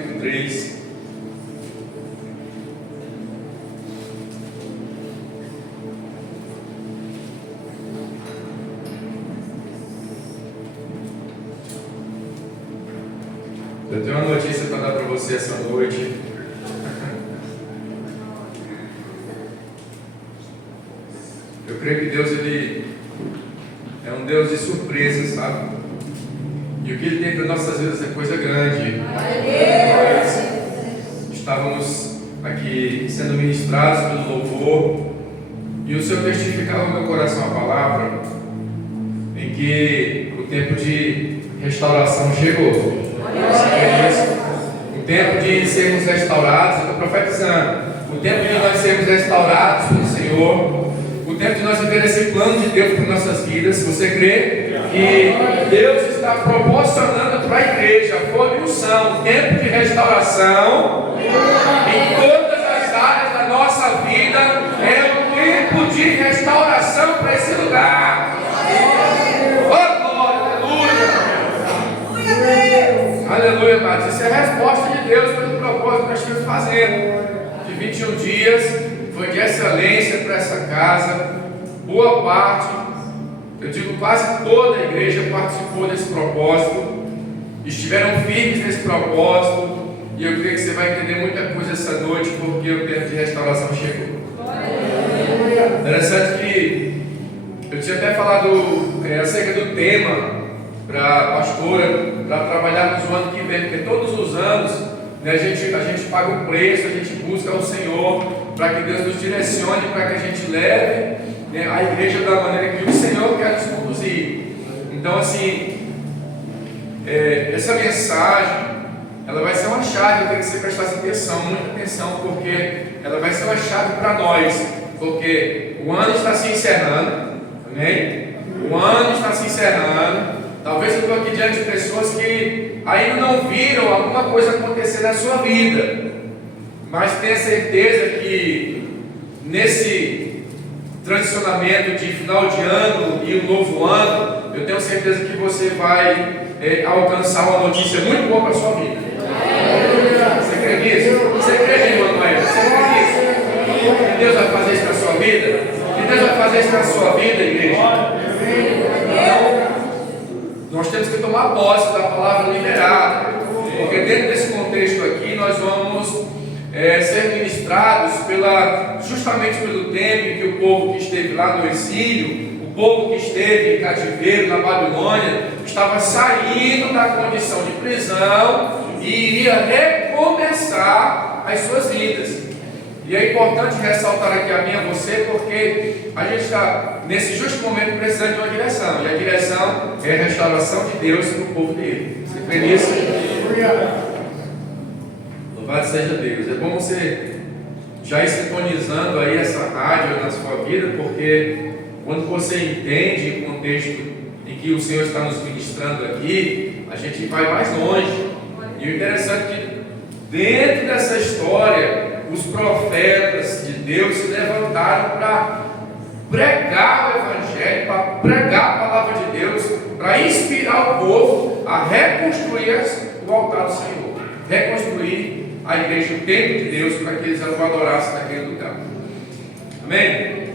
capítulo 3. Eu tenho uma notícia para dar para você essa noite. Eu creio que Deus, Ele é um Deus de surpresas, sabe? E o que Ele tem para nossas vidas é coisa grande. Nós estávamos aqui sendo ministrados pelo louvor, e o Senhor testificava no meu coração a palavra em que o tempo de restauração chegou. O tempo de sermos restaurados, eu estou profetizando, o tempo de nós sermos restaurados pelo Senhor, o tempo de nós viver esse plano de Deus para nossas vidas. Você crê que Deus está proporcionando para a igreja fome e unção, tempo de restauração em todas as áreas da nossa vida? É o tempo de restauração para esse lugar. Aleluia, amados. Isso é a resposta de Deus pelo propósito que nós estamos fazendo. De 21 dias, foi de excelência para essa casa. Boa parte, eu digo quase toda a igreja participou desse propósito. Estiveram firmes nesse propósito. E eu creio que você vai entender muita coisa essa noite, porque o tempo de restauração chegou. Interessante que eu tinha até falado acerca do tema para a pastora, para trabalharmos no ano que vem, porque todos os anos, né, a gente paga o preço, a gente busca o Senhor, para que Deus nos direcione, para que a gente leve, né, a igreja da maneira que o Senhor quer nos conduzir. Então, assim, essa mensagem, ela vai ser uma chave. Eu quero que você prestasse atenção, muita atenção, porque ela vai ser uma chave para nós, porque o ano está se encerrando, amém? O ano está se encerrando. Talvez eu estou aqui diante de pessoas que ainda não viram alguma coisa acontecer na sua vida, mas tenha certeza que nesse transicionamento de final de ano e um novo ano, eu tenho certeza que você vai alcançar uma notícia muito boa para a sua vida. Você crê nisso? Você crê, Emmanuel? Você crê nisso? Que Deus vai fazer isso na sua vida? Que Deus vai fazer isso na sua vida, igreja? Nós temos que tomar posse da palavra liberada, porque dentro desse contexto aqui nós vamos ser ministrados justamente pelo tempo em que o povo que esteve lá no exílio, o povo que esteve em cativeiro na Babilônia, estava saindo da condição de prisão e iria recomeçar as suas vidas. E é importante ressaltar aqui a mim e a você, porque a gente está nesse justo momento precisando de uma direção, e a direção é a restauração de Deus para o povo dele. Você crê nisso? Louvado seja Deus. É bom você já ir sintonizando aí essa rádio na sua vida, porque quando você entende o contexto em que o Senhor está nos ministrando aqui, a gente vai mais longe. E o interessante é que dentro dessa história, os profetas de Deus se levantaram para pregar o Evangelho, para pregar a palavra de Deus, para inspirar o povo a reconstruir o altar do Senhor, reconstruir a igreja, o templo de Deus, para que eles o adorassem naquele lugar. Amém?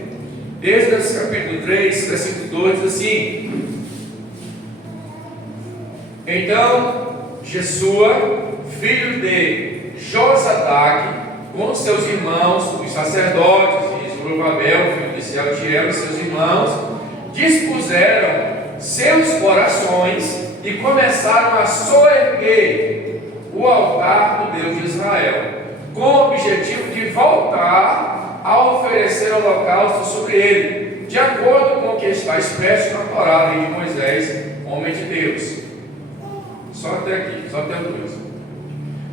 Êxodo capítulo 3, versículo 2 diz assim: Então Jesua, filho de Josadaque, com seus irmãos, os sacerdotes, e Zorobabel, filho de Sealtiel, e seus irmãos, dispuseram seus corações e começaram a soerguer o altar do Deus de Israel, com o objetivo de voltar a oferecer holocausto sobre ele, de acordo com o que está expresso na Torá de Moisés, homem de Deus. Só até aqui, só até o 2.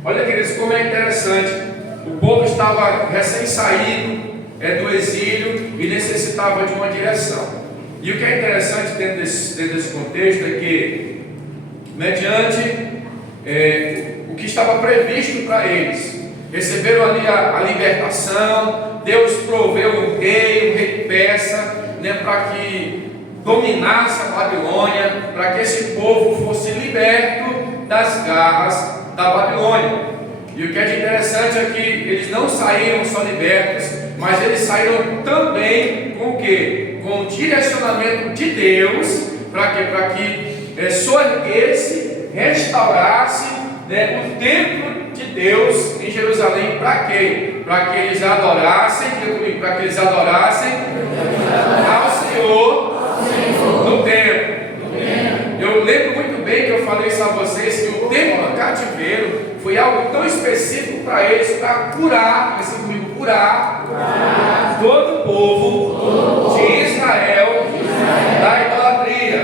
Olha, queridos, como é interessante. O povo estava recém-saído do exílio e necessitava de uma direção. E o que é interessante dentro desse contexto é que, mediante o que estava previsto para eles, receberam ali a libertação. Deus proveu um rei persa, né, para que dominasse a Babilônia, para que esse povo fosse liberto das garras da Babilônia. E o que é de interessante é que eles não saíram só libertos, mas eles saíram também com o quê? Com o direcionamento de Deus, para quê? Para que soerguesse, restaurasse, né, o templo de Deus em Jerusalém. Para quê? Para que eles adorassem, para que eles adorassem ao Senhor no templo. Eu lembro muito bem que eu falei isso a vocês, que o tempo do cativeiro foi algo tão específico para eles, para curar, assim comigo, curar todo o povo de Israel da idolatria.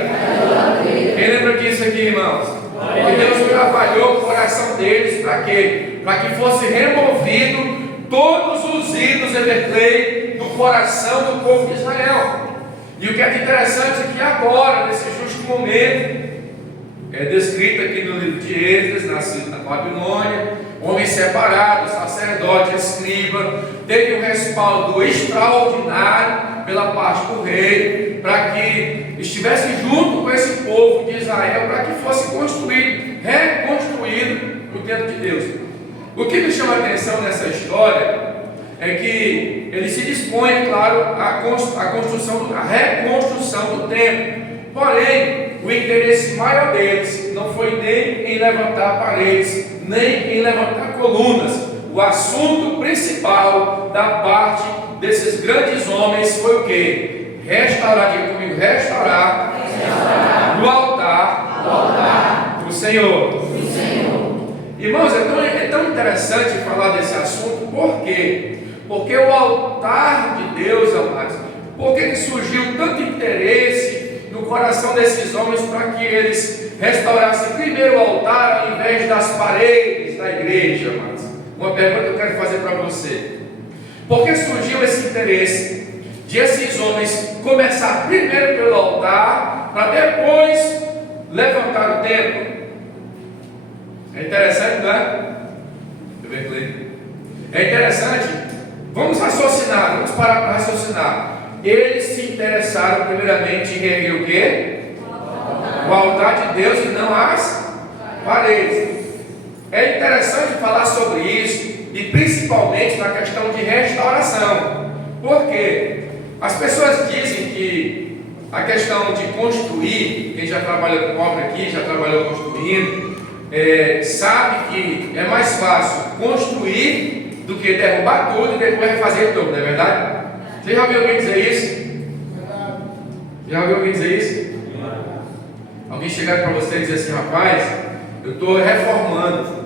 Quem lembra disso aqui, irmãos? Que Deus trabalhou o coração deles para quê? Para que fosse removido todos os ídolos Everclay do coração do povo de Israel. E o que é interessante é que agora, nesse justo momento, é descrito aqui no livro de Esdras, na Babilônia, homem separado, sacerdote, escriba, teve um respaldo extraordinário pela parte do rei, para que estivesse junto com esse povo de Israel, para que fosse construído, reconstruído o templo de Deus. O que me chama a atenção nessa história é que ele se dispõe, claro, à reconstrução do templo. Porém, o interesse maior deles não foi nem em levantar paredes, nem em levantar colunas. O assunto principal da parte desses grandes homens foi o quê? Restaurar, diga comigo, restaurar o altar do Senhor. Irmãos, é tão interessante falar desse assunto, por quê? Porque o altar de Deus, amados, por que surgiu tanto interesse no coração desses homens para que eles restaurassem primeiro o altar ao invés das paredes da igreja, amados? Uma pergunta que eu quero fazer para você: por que surgiu esse interesse de esses homens começar primeiro pelo altar para depois levantar o templo? É interessante, não é? É interessante. Vamos raciocinar, vamos parar para raciocinar. Eles se interessaram primeiramente em erguer o quê? O altar de Deus e não as paredes. É interessante falar sobre isso, e principalmente na questão de restauração. Por quê? As pessoas dizem que a questão de construir, quem já trabalha com obra aqui, já trabalhou construindo, sabe que é mais fácil construir do que derrubar tudo e depois refazer tudo, não é verdade? Você já ouviu alguém dizer isso? Já ouviu alguém dizer isso? Alguém chegar para você e dizer assim: rapaz, eu estou reformando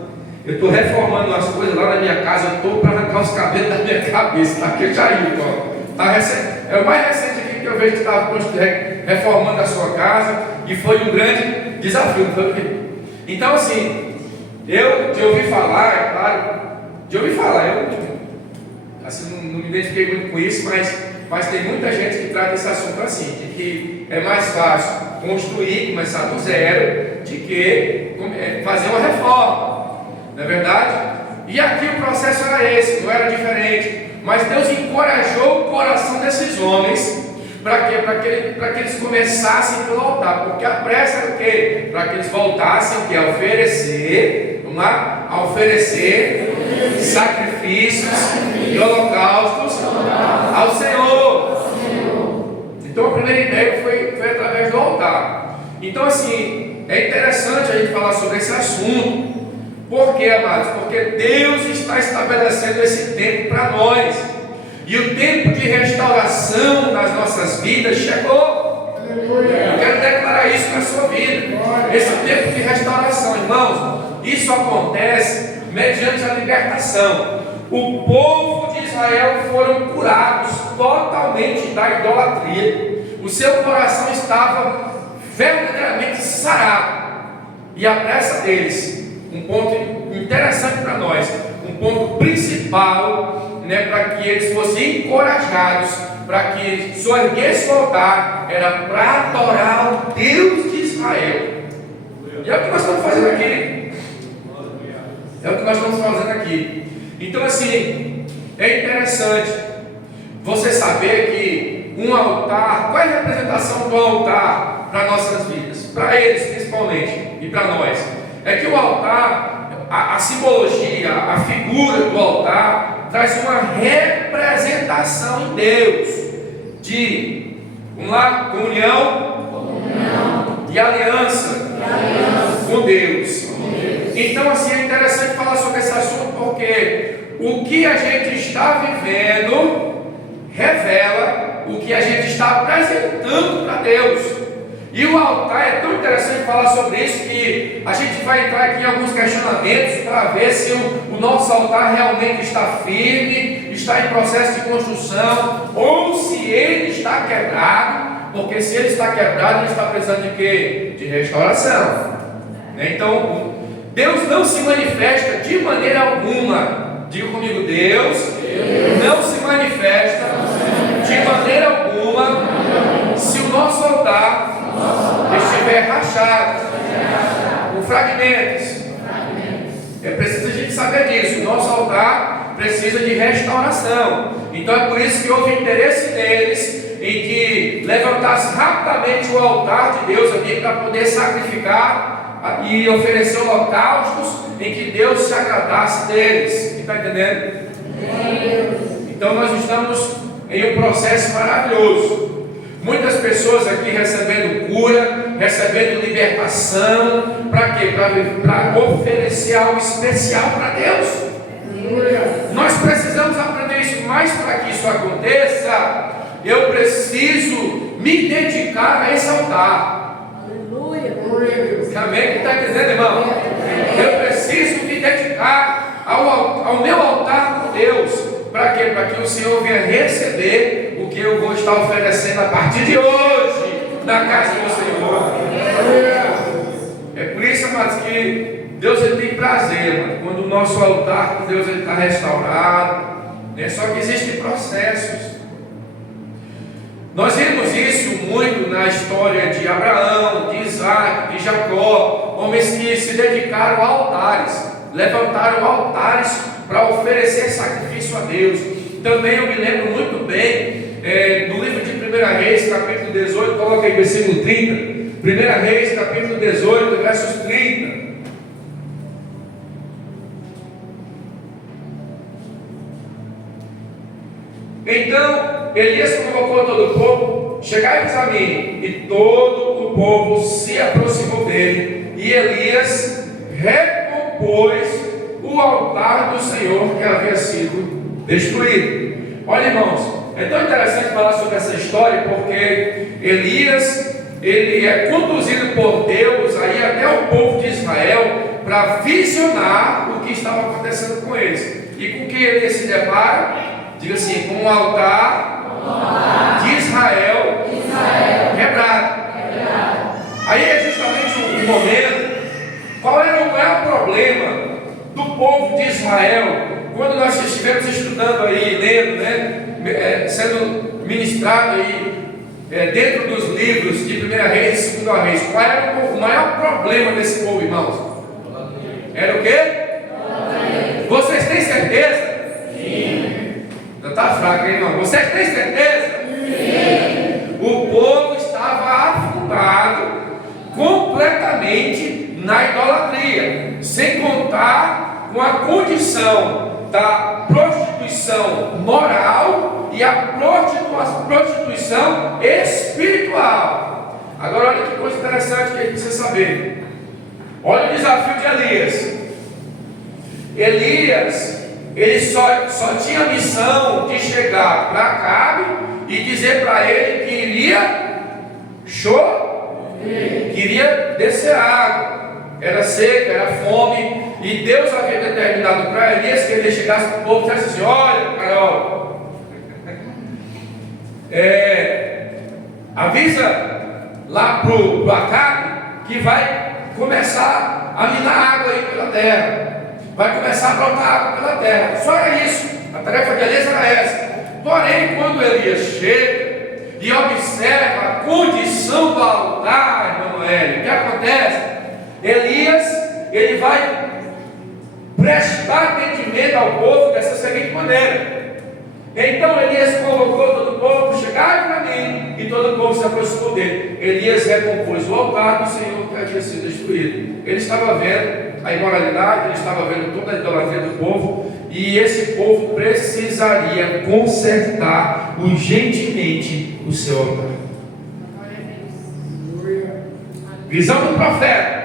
as coisas lá na minha casa, eu estou para arrancar os cabelos da minha cabeça, tá? Que eu já ia, é o mais recente aqui que eu vejo que estava reformando a sua casa, e foi um grande desafio, não foi o quê? Então, assim, eu de ouvir falar, é claro, eu assim, não me identifiquei muito com isso, mas tem muita gente que trata esse assunto assim, de que é mais fácil construir, começar do zero, de que fazer uma reforma, não é verdade? E aqui o processo era esse, não era diferente, mas Deus encorajou o coração desses homens, para quê? Para que eles começassem pelo altar, porque a pressa era o quê? Para que eles voltassem o quê? A oferecer, vamos lá? A oferecer sacrifícios e holocaustos ao Senhor. Então a primeira ideia foi através do altar. Então, assim, é interessante a gente falar sobre esse assunto. Por quê, amados? Porque Deus está estabelecendo esse tempo para nós. E o tempo de restauração nas nossas vidas chegou. Eu quero declarar isso na sua vida. Esse tempo de restauração, irmãos, isso acontece mediante a libertação. O povo de Israel foram curados totalmente da idolatria. O seu coração estava verdadeiramente sarado. E a pressa deles, um ponto interessante para nós, um ponto principal, para que eles fossem encorajados, para que soerguesse o altar, era para adorar o Deus de Israel. E é o que nós estamos fazendo aqui. É o que nós estamos fazendo aqui. Então, assim, é interessante você saber que um altar, qual é a representação do altar para nossas vidas? Para eles principalmente, e para nós. É que o altar, a simbologia, a figura do altar traz uma representação em Deus de, vamos lá, comunhão e aliança com Deus. Então, assim, é interessante falar sobre esse assunto, porque o que a gente está vivendo revela o que a gente está apresentando para Deus. E o altar é tão interessante falar sobre isso, que a gente vai entrar aqui em alguns questionamentos para ver se o nosso altar realmente está firme, está em processo de construção, ou se ele está quebrado. Porque se ele está quebrado, ele está precisando de quê? De restauração. Então, Deus não se manifesta de maneira alguma. Diga comigo, Deus não se manifesta de maneira alguma se o nosso altar estiver rachado, com fragmentos. É preciso a gente saber disso. O nosso altar precisa de restauração. Então é por isso que houve interesse deles em que levantasse rapidamente o altar de Deus ali para poder sacrificar e oferecer holocaustos em que Deus se agradasse deles. Está entendendo? Então nós estamos em um processo maravilhoso. Muitas pessoas aqui recebendo cura, recebendo libertação. Para quê? Para oferecer algo especial para Deus. Nós precisamos aprender isso, mas para que isso aconteça, eu preciso me dedicar a esse altar. Aleluia. Amém? Que está entendendo, irmão? Eu preciso me dedicar ao meu altar com Deus. Para quê? Para que o Senhor venha receber o que eu vou estar oferecendo a partir de hoje na casa do Senhor. É por isso, amados, que Deus ele tem prazer, mano, quando o nosso altar com Deus está restaurado, né? Só que existem processos. Nós vemos isso muito na história de Abraão, de Isaac, de Jacó, homens que se dedicaram a altares, levantaram altares para oferecer sacrifício a Deus. Também eu me lembro muito bem do livro de 1 Reis, capítulo 18, coloca aí versículo 30. 1 Reis, capítulo 18, versos 30. Então Elias convocou todo o povo: chegai-vos a mim. E todo o povo se aproximou dele, e Elias recompôs o altar do Senhor que havia sido destruído. Olha, irmãos, é tão interessante falar sobre essa história, porque Elias, ele é conduzido por Deus aí até o povo de Israel para visionar o que estava acontecendo com eles. E com que Elias se depara? Diga assim: com o altar de Israel quebrado. Aí é justamente o momento. Qual era o maior problema do povo de Israel? Quando nós estivemos estudando aí, lendo, né, sendo ministrado aí dentro dos livros de 1 Reis e 2 Reis, qual era o maior problema desse povo, irmãos? Era o quê? Vocês têm certeza? Sim. Já está fraco, hein, irmão? Vocês têm certeza? Sim. O povo estava afundado completamente na idolatria, sem contar com a condição da prostituição moral e a prostituição espiritual. Agora olha que coisa interessante que a gente precisa saber. Olha o desafio de Elias. Elias, ele só tinha a missão de chegar para Acabe e dizer para ele que queria descer água. Era seca, era fome, e Deus havia determinado para Elias que ele chegasse para o povo e dissesse assim: olha, Carol, avisa lá para o Acabe que vai começar a minar água aí pela terra, vai começar a brotar água pela terra. Só era isso, a tarefa de Elias era essa. Porém, quando Elias chega e observa a condição do altar, irmão Hélio, o que acontece? Elias, ele vai prestar atendimento ao povo dessa seguinte maneira. Então Elias convocou todo o povo: chegai para mim, e todo o povo se aproximou dele. Elias recompôs o altar do Senhor que havia sido destruído. Ele estava vendo a imoralidade, ele estava vendo toda a idolatria do povo, e esse povo precisaria consertar urgentemente o seu altar. Visão do profeta.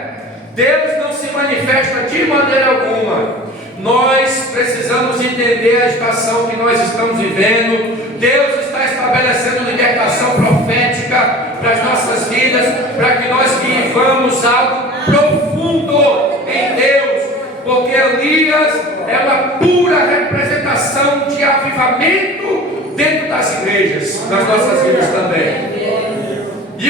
Deus não se manifesta de maneira alguma. Nós precisamos entender a estação que nós estamos vivendo. Deus está estabelecendo libertação profética para as nossas vidas, para que nós vivamos algo profundo em Deus, porque Elias é uma pura representação de avivamento dentro das igrejas, nas nossas vidas também. E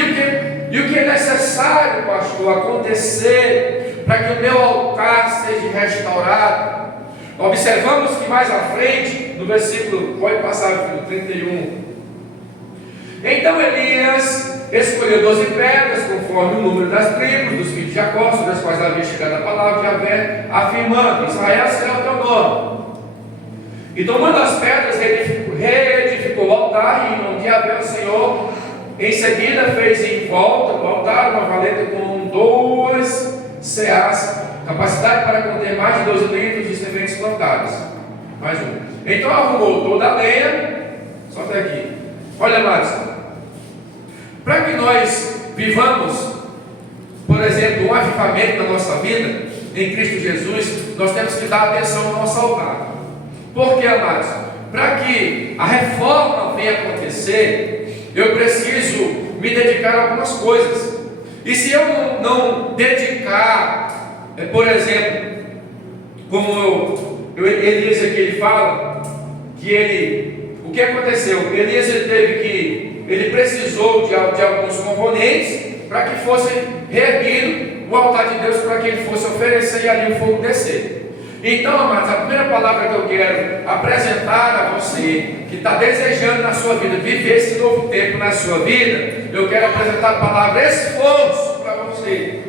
o que é necessário, pastor, acontecer para que o meu altar seja restaurado? Observamos que mais à frente, no versículo, pode passar no 31. Então Elias escolheu 12 pedras, conforme o número das tribos, dos filhos de Jacó, sobre as quais havia chegado a palavra de Yahvé, afirmando: Israel será o teu nome. E tomando as pedras, reedificou o altar, e em nome de Yahvé, o Senhor, em seguida fez em volta do altar uma valeta com 2 seás, capacidade para conter mais de 12 litros de sementes plantadas. Mais um. Então arrumou toda a lenha, só até aqui. Olha, amados, para que nós vivamos, por exemplo, um avivamento na nossa vida, em Cristo Jesus, nós temos que dar atenção ao nosso altar. Por que, amados? Para que a reforma venha acontecer, eu preciso me dedicar a algumas coisas. E se eu não dedicar, por exemplo, como Elias aqui ele fala, que o que aconteceu? Elias ele precisou de alguns componentes para que fosse reerguido o altar de Deus, para que ele fosse oferecer e ali o fogo descer. Então, amados, a primeira palavra que eu quero apresentar a você, que está desejando na sua vida viver esse novo tempo na sua vida, eu quero apresentar a palavra esforço para você.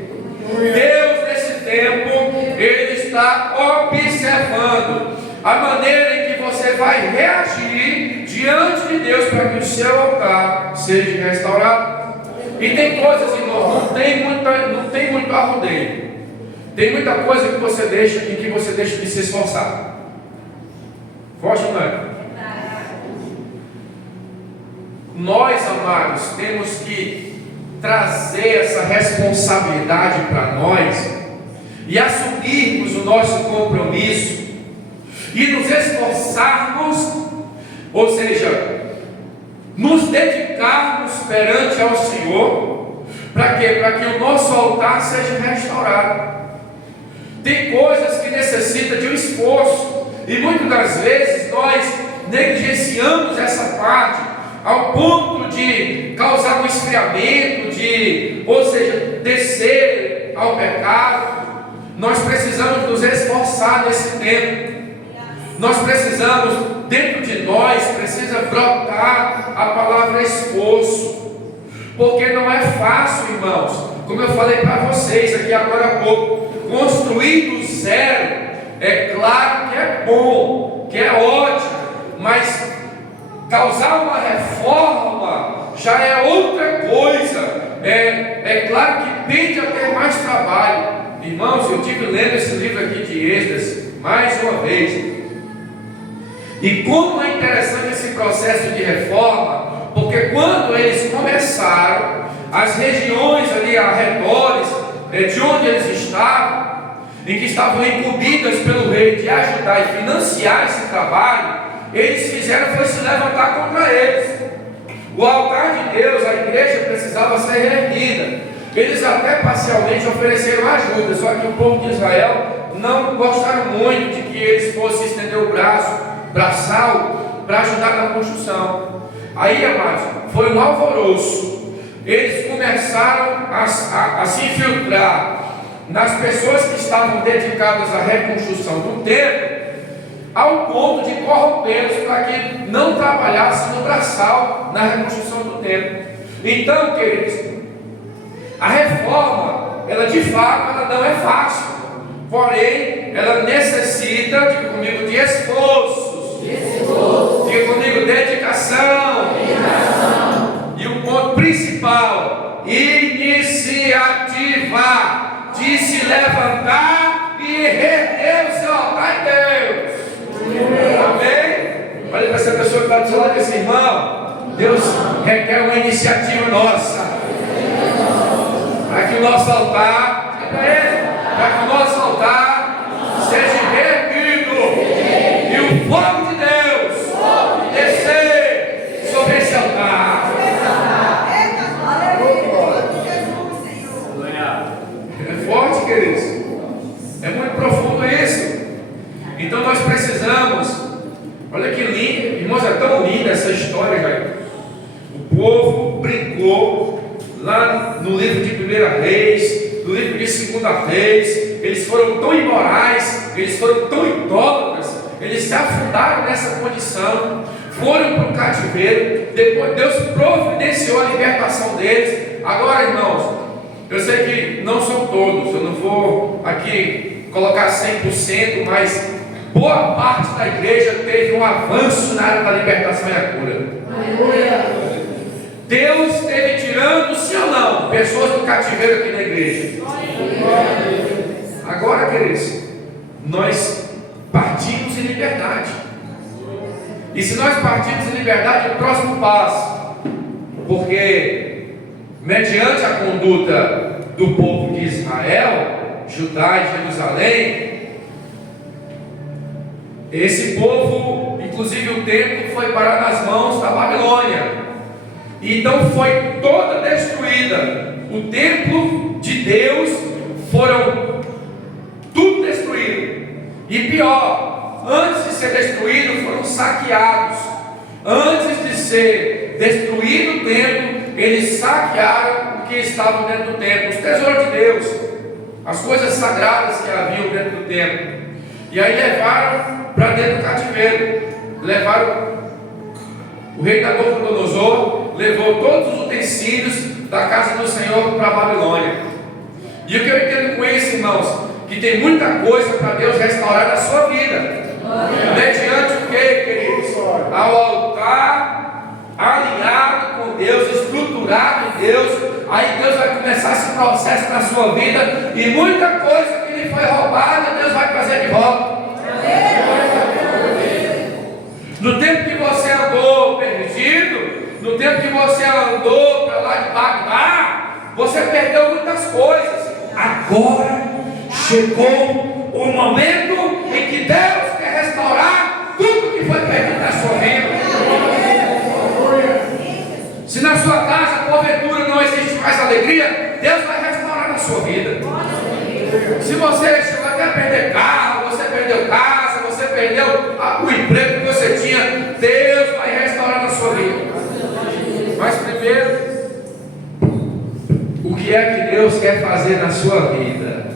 Deus, nesse tempo, Ele está observando a maneira em que você vai reagir diante de Deus para que o seu altar seja restaurado. E tem coisas, irmão, não tem muito arrodeio. Tem muita coisa que você deixa de se esforçar. Forte, não é? Nós, amados, temos que trazer essa responsabilidade para nós e assumirmos o nosso compromisso e nos esforçarmos, ou seja, nos dedicarmos perante ao Senhor, para quê? Para que o nosso altar seja restaurado. Tem coisas que necessitam de um esforço, e muitas das vezes nós negligenciamos essa parte ao ponto de causar um esfriamento, ou seja, descer ao pecado. Nós precisamos nos esforçar nesse tempo. Nós precisamos, dentro de nós, precisa brotar a palavra esforço, porque não é fácil, irmãos. Como eu falei para vocês aqui agora há pouco, construir do zero, é claro que é bom, que é ótimo, mas causar uma reforma já é outra coisa. É claro que tende a ter mais trabalho. Irmãos, eu tive lendo esse livro aqui de Esdras mais uma vez. E como é interessante esse processo de reforma, porque quando eles começaram, as regiões ali arredores de onde eles estavam, em que estavam incumbidas pelo rei de ajudar e financiar esse trabalho, eles fizeram foi se levantar contra eles. O altar de Deus, a igreja precisava ser reerguida. Eles até parcialmente ofereceram ajuda, só que o povo de Israel não gostaram muito de que eles fossem estender o braçal para ajudar na construção. Aí, amados, foi um alvoroço. Eles começaram a se infiltrar nas pessoas que estavam dedicadas à reconstrução do templo, ao ponto de corrompê-los para que não trabalhassem no braçal na reconstrução do templo. Então, queridos, a reforma, ela de fato ela não é fácil, porém ela necessita, diga comigo, de esforços. Diga comigo, dedicação. E o ponto principal, iniciativa de se levantar e reerguer o seu altar em Deus. requer uma iniciativa nossa. Para que o nosso altar, seja reerguido e o fogo de Deus descer sobre esse altar. É forte, queridos. É muito profundo isso. Então nós precisamos. Olha que lindo, irmãos, é tão linda essa história, cara. O povo brincou lá no livro de 1 Reis, no livro de 2 Reis. Eles foram tão imorais, eles foram tão idólatras, eles se afundaram nessa condição, foram para o cativeiro. Depois Deus providenciou a libertação deles. Agora, irmãos, eu sei que não são todos, eu não vou aqui colocar 100%, mas boa parte da igreja teve um avanço na área da libertação e a cura. Aleluia. Deus esteve tirando, sim ou não, pessoas do cativeiro aqui na igreja. Agora, queridos, nós partimos em liberdade. E se nós partimos em liberdade, o próximo passo, porque mediante a conduta do povo de Israel, Judá e Jerusalém, esse povo, inclusive o templo, foi parar nas mãos da Babilônia. Então foi toda destruída. O templo de Deus foram tudo destruído. E pior, antes de ser destruído, foram saqueados. Antes de ser destruído o templo, eles saquearam o que estava dentro do templo, os tesouros de Deus, as coisas sagradas que haviam dentro do templo. E aí levaram para dentro do cativeiro. Levaram o rei Nabucodonosor, levou todos os utensílios da casa do Senhor para a Babilônia. E o que eu entendo com isso, irmãos? Que tem muita coisa para Deus restaurar na sua vida. Mediante o que, queridos? Ao altar alinhado com Deus, estruturado em Deus. Aí Deus vai começar esse processo na sua vida. E muita coisa que lhe foi roubada, Deus vai trazer de volta. No tempo que você andou perdido, no tempo que você andou para lá de Bagdá, você perdeu muitas coisas. Agora chegou o momento em que Deus quer restaurar tudo que foi perdido na sua vida. Se na sua casa, porventura, não existe mais alegria, Deus vai restaurar na sua vida. Se você chegou até a perder carro, você perdeu casa, você perdeu o emprego que você tinha, Deus vai restaurar na sua vida. Mas primeiro, o que é que Deus quer fazer na sua vida?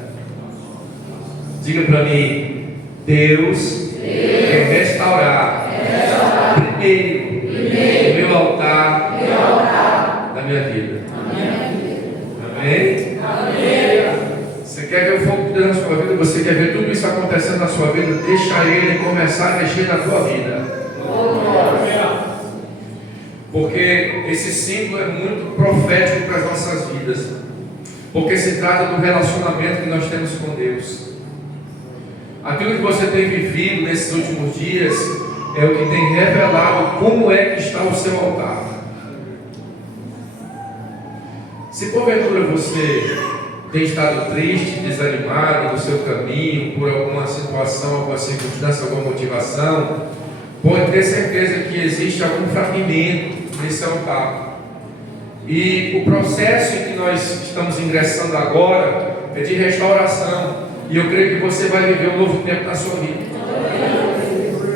Diga para mim, Deus quer restaurar primeiro o meu altar da minha vida. Amém? Você quer ver o fogo de Deus na sua vida? Você quer ver tudo isso acontecendo na sua vida? Deixa Ele começar a mexer na tua vida. Porque esse símbolo é muito profético para as nossas vidas. Porque se trata do relacionamento que nós temos com Deus. Aquilo que você tem vivido nesses últimos dias é o que tem revelado como é que está o seu altar. Se porventura você tem estado triste, desanimado do seu caminho, por alguma situação, alguma circunstância, alguma motivação, pode ter certeza que existe algum fragmento nesse altar. E o processo em que nós estamos ingressando agora é de restauração. E eu creio que você vai viver um novo tempo na sua vida.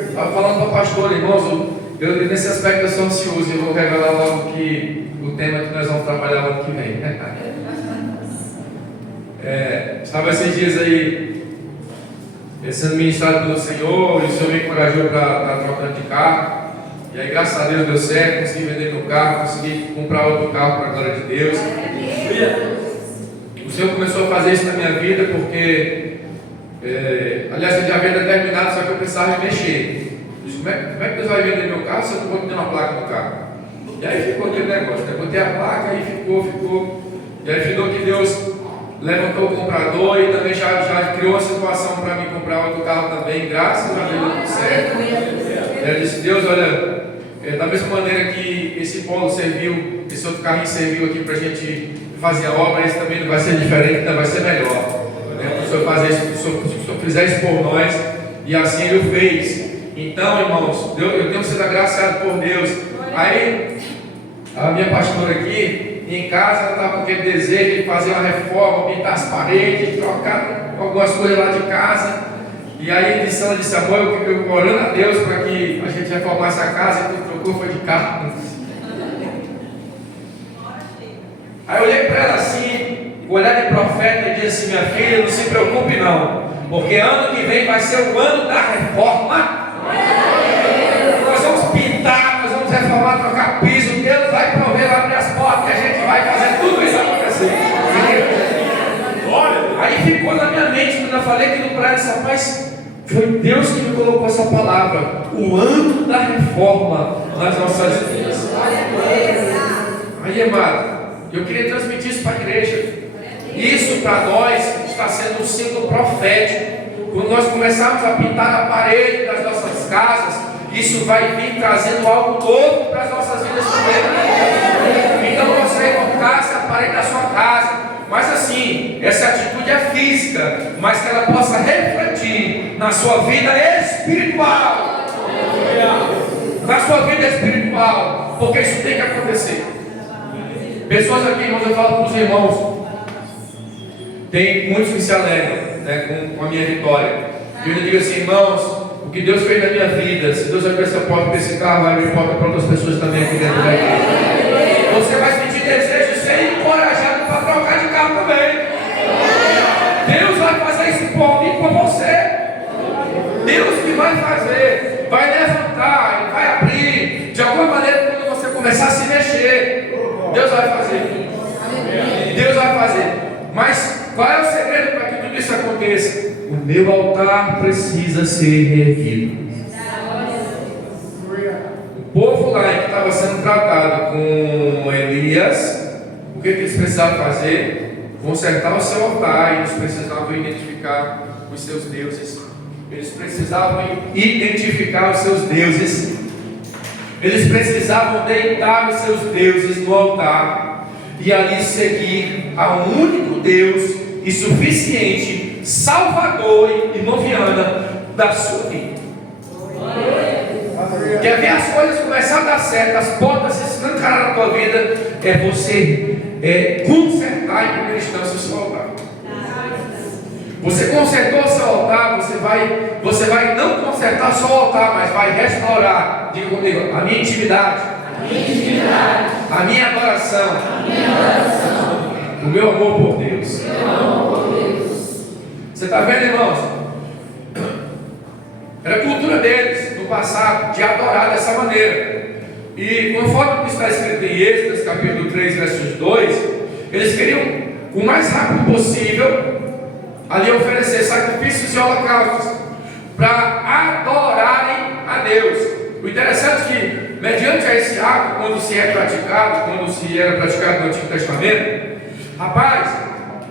Estava falando para o pastor, irmãos, eu nesse aspecto eu sou ansioso e eu vou revelar logo que o tema que nós vamos trabalhar ano que vem. Estava esses dias aí sendo ministrado pelo Senhor, e o Senhor me encorajou para estar trocando de carro. E aí, graças a Deus, deu certo, consegui vender meu carro, consegui comprar outro carro para a glória de Deus. O Senhor começou a fazer isso na minha vida porque, aliás, eu já havia determinado, só que eu precisava de mexer. Eu disse, como é que Deus vai vender meu carro se eu não vou ter uma placa no carro? E aí ficou aquele negócio, né? Botei a placa e ficou. E aí ficou que Deus levantou o comprador e também já criou a situação para mim comprar outro carro também, graças a Deus, deu tudo certo. Eu disse, Deus, olha, Da mesma maneira que esse polo serviu, esse outro carrinho serviu aqui para a gente fazer a obra, esse também não vai ser diferente, não vai ser melhor. Né? O Senhor fazer isso, se o Senhor fizer isso por nós, e assim Ele o fez. Então, irmãos, eu tenho sido agraciado por Deus. Aí, a minha pastora aqui, em casa, ela estava com aquele desejo de fazer uma reforma, pintar as paredes, trocar algumas coisas lá de casa. E aí ela disse, amor, eu orando a Deus para que a gente reformasse a casa, e tu trocou, foi de carro. Aí eu olhei para ela assim, com olhar de profeta, e disse assim, minha filha, não se preocupe não, porque ano que vem vai ser o ano da reforma. Nós vamos pintar, nós vamos reformar, trocar piso, Deus vai prover, abrir as portas, e a gente vai fazer tudo isso acontecer. Aí ficou na minha mente, quando eu falei aquilo para ela, disse, rapaz, foi Deus que me colocou essa palavra, o ano da reforma nas nossas vidas. Aí, amado, eu queria transmitir isso para a igreja. Isso para nós está sendo um símbolo profético. Quando nós começarmos a pintar a parede das nossas casas, isso vai vir trazendo algo novo para as nossas vidas também. Então você colocasse a parede da sua casa, mas assim, essa atitude é física, mas que ela possa refletir na sua vida espiritual. Na sua vida espiritual, porque isso tem que acontecer. Pessoas aqui, irmãos, eu falo para os irmãos, tem muitos que se alegram, né, com a minha vitória. E eu digo assim, irmãos, o que Deus fez na minha vida, se Deus abrir essa porta para esse carro, vai abrir porta para outras pessoas também aqui dentro da igreja. Você vai sentir desejo de ser encorajado para trocar de carro também. Deus vai fazer isso por mim e por você. Deus que vai fazer, vai levantar, Ele vai abrir. De alguma maneira, quando você começar a se mexer, Deus vai fazer. Deus vai fazer. Mas qual é o segredo para que tudo isso aconteça? O meu altar precisa ser reerguido. O povo lá que estava sendo tratado com Elias, o que eles precisavam fazer? Consertar o seu altar. E eles precisavam identificar os seus deuses. Eles precisavam identificar os seus deuses. Eles precisavam deitar os seus deuses no altar e ali seguir ao único Deus e suficiente, Salvador e Noviana da sua vida. Quer ver as coisas começar a dar certo, as portas se escancarar na tua vida? É você consertar em primeira instância o seu altar. Você consertou o seu altar, você vai não consertar só o altar, mas vai restaurar, diga comigo, a minha intimidade, a minha adoração, o meu amor por Deus. Você está vendo, irmãos? Era a cultura deles no passado de adorar dessa maneira. E conforme está escrito em Êxodo, capítulo 3, versos 2, eles queriam o mais rápido possível ali oferecer sacrifícios e holocaustos para adorarem a Deus. O interessante é que, mediante a esse ato, quando se era praticado no Antigo Testamento, rapaz,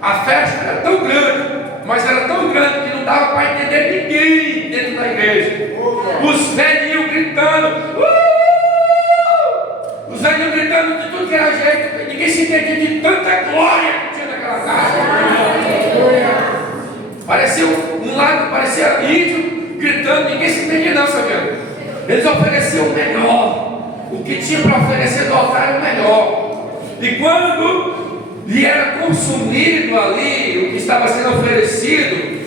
a festa era tão grande, mas era tão grande que não dava para entender ninguém dentro da igreja. Os velhinhos gritando, os velhinhos gritando de tudo que era jeito, ninguém se entendia de tanta glória que tinha naquela casa. Parecia um lado, parecia índio gritando, ninguém se entendia não, sabia? Eles ofereciam o melhor, o que tinha para oferecer do altar era o melhor. E quando lhe era consumido ali o que estava sendo oferecido,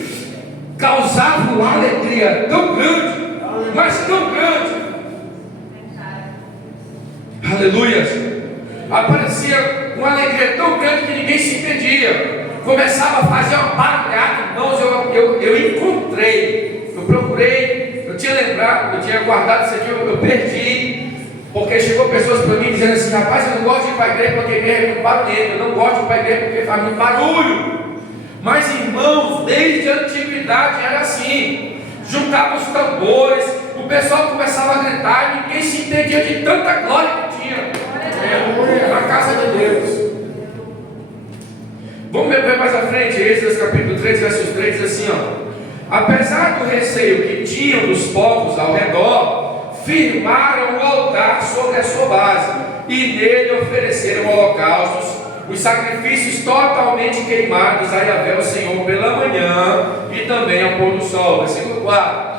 causava uma alegria tão grande, mas tão grande. Aleluia! Aparecia uma alegria tão grande que ninguém se entendia. Começava a fazer uma barulhada, irmãos. Eu encontrei, eu procurei, eu tinha lembrado, eu tinha guardado isso aqui, eu perdi, porque chegou pessoas para mim dizendo assim, rapaz, eu não gosto de ir para a igreja porque a igreja é muito barulhenta, eu não gosto de ir para a igreja porque faz muito barulho. Mas, irmãos, desde a antiguidade era assim, juntava os tambores, o pessoal começava a gritar e ninguém se entendia de tanta glória que tinha na casa de Deus. Vamos ver mais à frente, Êxodo capítulo 3, versos 3, diz assim, ó: apesar do receio que tinham dos povos ao redor, firmaram o altar sobre a sua base, e nele ofereceram holocaustos, os sacrifícios totalmente queimados a Yahvé, o Senhor, pela manhã e também ao pôr do sol. Versículo 4.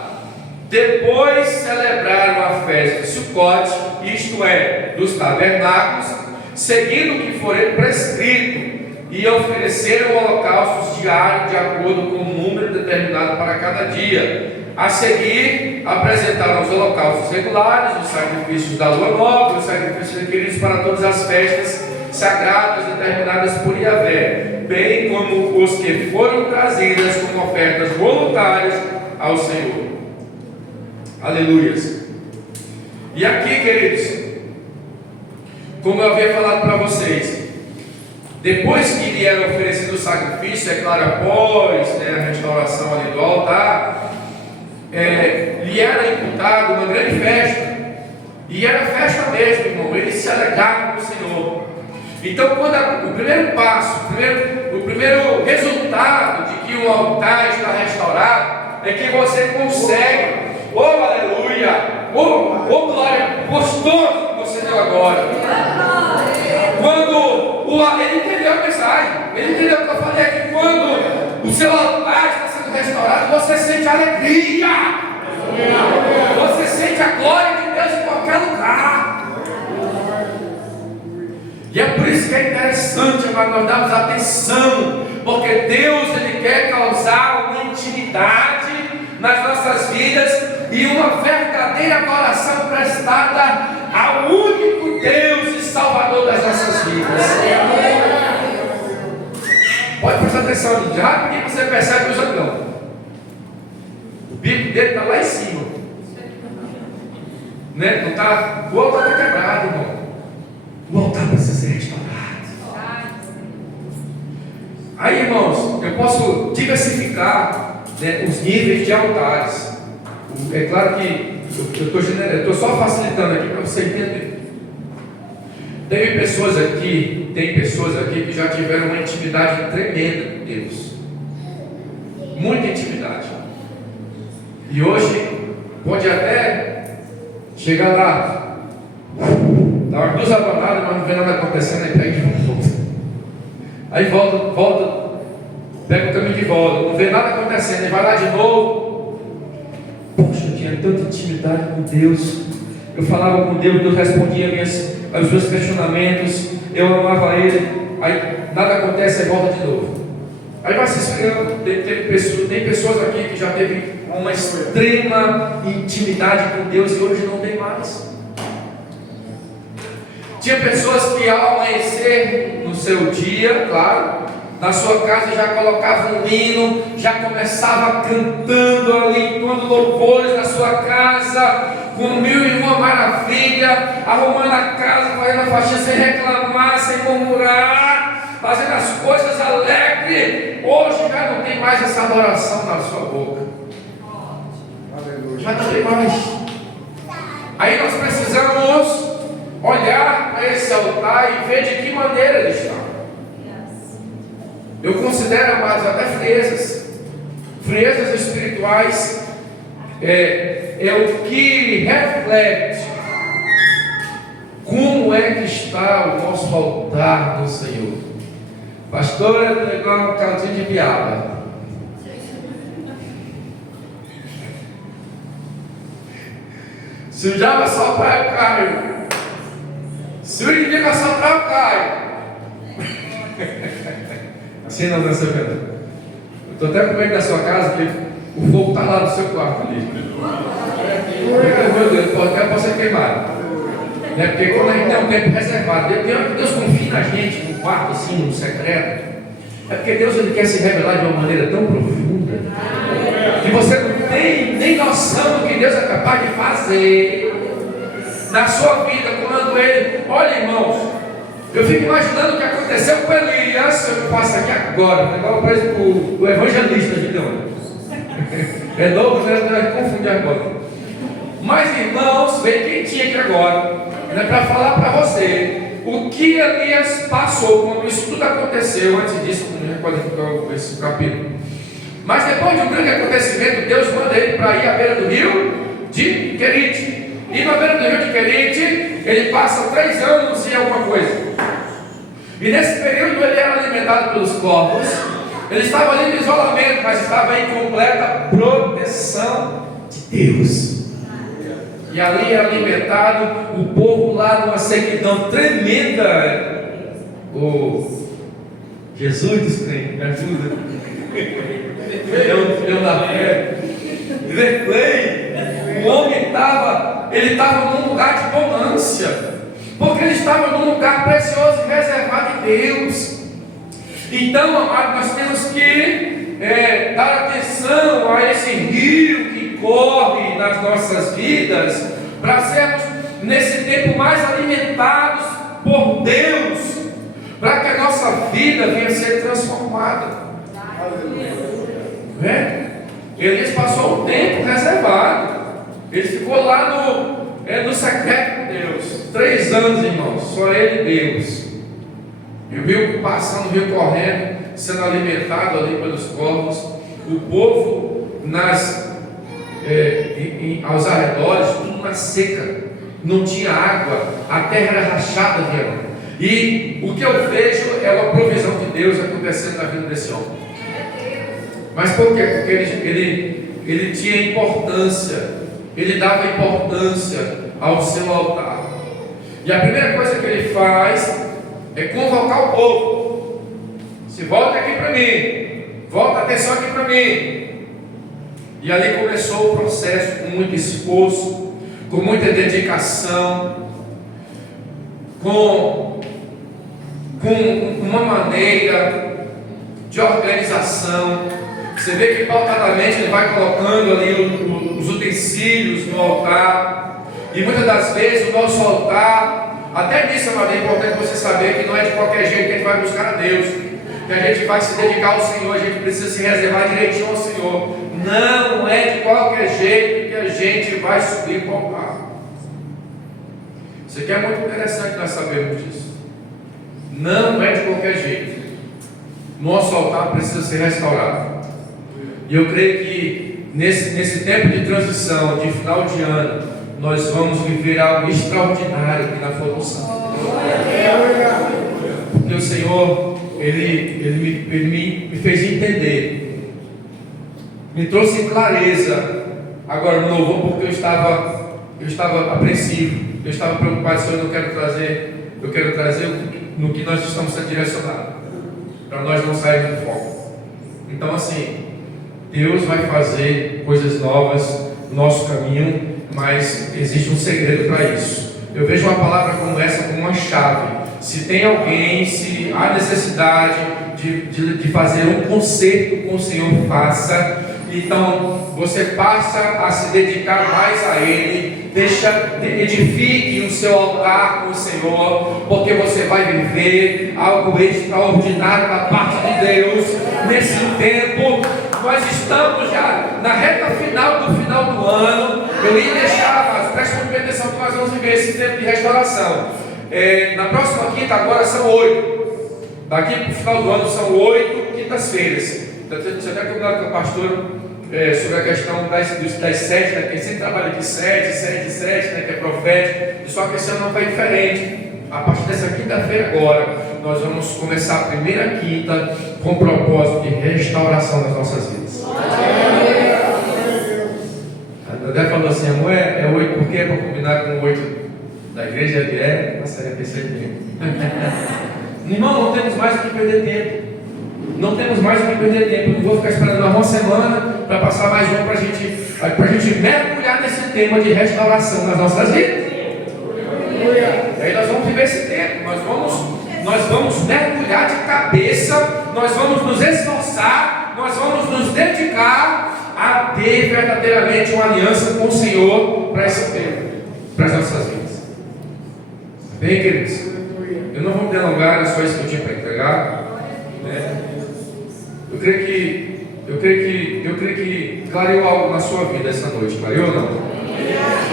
Depois celebraram a festa de Sucote, isto é, dos tabernáculos, seguindo o que for prescrito, e ofereceram holocaustos diários de acordo com o número determinado para cada dia. A seguir, apresentaram os holocaustos regulares, os sacrifícios da lua nova, os sacrifícios requeridos para todas as festas sagradas determinadas por Yahvé, bem como os que foram trazidas como ofertas voluntárias ao Senhor. Aleluias. E aqui, queridos, como eu havia falado para vocês, depois que lhe era oferecido o sacrifício, é claro, após a restauração ali do altar, lhe era imputado uma grande festa, e era festa mesmo, irmão. Eles se alegravam com o Senhor. Então, quando o primeiro passo, o primeiro resultado de que o altar está restaurado, é que você consegue, oh aleluia, oh glória, gostoso que você deu agora. Quando ele entendeu a mensagem, ele entendeu o que eu falei aqui. Quando o seu altar está sendo restaurado, você sente alegria, você sente a glória de Deus em qualquer lugar. E é por isso que é interessante, mas nós damos atenção, porque Deus ele quer causar uma intimidade nas nossas vidas e uma verdadeira adoração prestada ao único Deus e Salvador das nossas vidas. Pode prestar atenção ali, rapidinho você percebe o Jordão. O bico dele está lá em cima, né? Não tá, o altar está quebrado, irmão. O altar precisa ser restaurado. Aí, irmãos, eu posso diversificar, né, os níveis de altares. É claro que eu estou só facilitando aqui para você entender. Tem pessoas aqui que já tiveram uma intimidade tremenda com Deus. Muita intimidade. E hoje pode até chegar lá, dá uma duas abandonadas, mas não vê nada acontecendo, aí pega de volta. Aí volta, pega o caminho de volta, não vê nada acontecendo, aí vai lá de novo. Poxa, eu tinha tanta intimidade com Deus. Eu falava com Deus, Deus respondia aos meus questionamentos, eu amava Ele. Aí nada acontece, aí volta de novo. Aí vai se esfriando. Tem pessoas aqui que já teve uma extrema intimidade com Deus e hoje não tem mais. Tinha pessoas que ao amanhecer no seu dia, claro, na sua casa já colocava um hino, já começava cantando ali, entoando louvores na sua casa, com mil e uma maravilha, arrumando a casa, fazendo a faxina sem reclamar, sem murmurar, fazendo as coisas alegre. Hoje já não tem mais essa adoração na sua boca. Já não tem mais. Aí nós precisamos olhar para esse altar e ver de que maneira ele está. Eu considero, amados, até friezas espirituais é o que reflete como é que está o nosso altar do Senhor. Pastor, é igual um caldinho de piaba. Se o diabo assoprar, eu caio. Se o inimigo assoprar, eu caio. Assim não, nessa venda. Eu estou até com medo da sua casa, porque o fogo está lá no seu quarto ali. Meu Deus, pode ser queimado. Né? Porque quando a gente tem um tempo reservado, Deus confia na gente, no quarto assim, no secreto. É porque Deus ele quer se revelar de uma maneira tão profunda que você não tem nem noção do que Deus é capaz de fazer na sua vida quando Ele. Olha, irmãos, eu fico imaginando o que aconteceu com Elias. Eu passo aqui agora, igual o evangelista de Deus. É novo, né? Confunde agora. Mas, irmãos, vem quem tinha aqui agora, né, para falar para você o que Elias passou quando isso tudo aconteceu. Antes disso, não me recordo esse capítulo. Mas depois de um grande acontecimento, Deus manda ele para ir à beira do rio de Querite. E na beira do rio de Querite, ele passa 3 anos e alguma coisa. E nesse período ele era alimentado pelos corvos. Ele estava ali no isolamento, mas estava em completa proteção de Deus. E ali era alimentado o povo lá numa sequidão tremenda. Jesus dos crentes, me ajuda. Filhão da fé. O homem estava num lugar de bonância, porque ele estava num lugar precioso e reservado de Deus. Então, amado, nós temos que dar atenção a esse rio que corre nas nossas vidas, para sermos nesse tempo mais alimentados por Deus, para que a nossa vida venha a ser transformada. Elias passou um tempo reservado. Ele ficou lá no secreto de Deus. 3 anos, irmãos, só ele e Deus. E o rio passando, o rio correndo, sendo alimentado ali pelos corvos. O povo aos arredores, tudo na seca, não tinha água, a terra era rachada de água. E o que eu vejo é uma provisão de Deus acontecendo na vida desse homem. Mas por quê? Porque ele tinha importância, ele dava importância ao seu altar. E a primeira coisa que ele faz é convocar o povo. Se volta aqui para mim, volta a atenção aqui para mim. E ali começou o processo com muito esforço, com muita dedicação, com uma maneira de organização. Você vê que pautadamente ele vai colocando ali os utensílios no altar. E muitas das vezes o nosso altar, até nisso é importante você saber que não é de qualquer jeito que a gente vai buscar a Deus, que a gente vai se dedicar ao Senhor, a gente precisa se reservar direitinho ao Senhor. Não é de qualquer jeito que a gente vai subir para o altar. Isso aqui é muito interessante nós sabermos disso. Não é de qualquer jeito. Nosso altar precisa ser restaurado. E eu creio que nesse tempo de transição, de final de ano, nós vamos viver algo extraordinário aqui na Formosa. Porque o Senhor, Ele me fez entender, me trouxe clareza agora no louvor, porque eu estava apreensivo, eu estava preocupado. Senhor, eu quero trazer no que nós estamos sendo direcionados, para nós não sairmos do foco. Então, assim, Deus vai fazer coisas novas no nosso caminho, mas existe um segredo para isso. Eu vejo uma palavra como essa como uma chave. Se tem alguém, se há necessidade de fazer um concerto com o Senhor, faça. Então você passa a se dedicar mais a Ele. Edifique o seu altar com o Senhor, porque você vai viver algo extraordinário da parte de Deus nesse tempo. Nós estamos já na reta final do ano. Eu ia deixar, mas preste muita atenção que nós vamos viver esse tempo de restauração. Na próxima quinta, agora são 8. Daqui para o final do ano são 8 quintas-feiras. Você até combinado com a pastora sobre a questão das 7, né? Quem sempre trabalha aqui 7, né? Que é profético. Só que esse ano não vai diferente. A partir dessa quinta-feira agora, nós vamos começar a primeira quinta com o propósito de restauração das nossas vidas. A André falou assim: amor, é 8 porque é para combinar com o 8 da igreja? Ele nossa, é percebido. Irmão, não temos mais o que perder tempo. Não temos mais o que perder tempo. Não vou ficar esperando uma semana para passar mais um para a gente mergulhar nesse tema de restauração nas nossas vidas. E aí nós vamos viver esse tempo. Nós vamos mergulhar de cabeça. Nós vamos nos esforçar. Nós vamos nos dedicar a ter verdadeiramente uma aliança com o Senhor para esse tempo, para as nossas vidas. Bem, queridos, eu não vou me delongar, é só isso que eu tinha para entregar, né? Eu creio que clareou algo na sua vida essa noite, clareou ou não?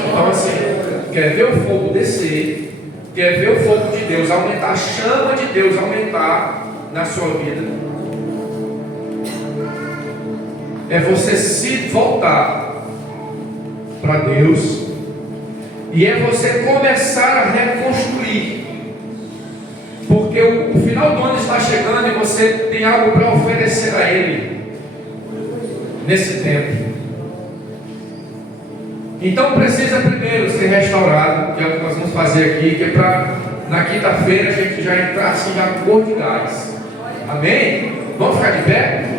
Então, assim, quer ver o fogo descer, quer ver o fogo de Deus aumentar, a chama de Deus aumentar na sua vida, é você se voltar para Deus E é você começar a reconstruir. Porque o final do ano está chegando e você tem algo para oferecer a Ele nesse tempo. Então precisa primeiro ser restaurado, que é o que nós vamos fazer aqui, que é para na quinta-feira a gente já entrar assim já com cor de gás. Amém? Vamos ficar de pé?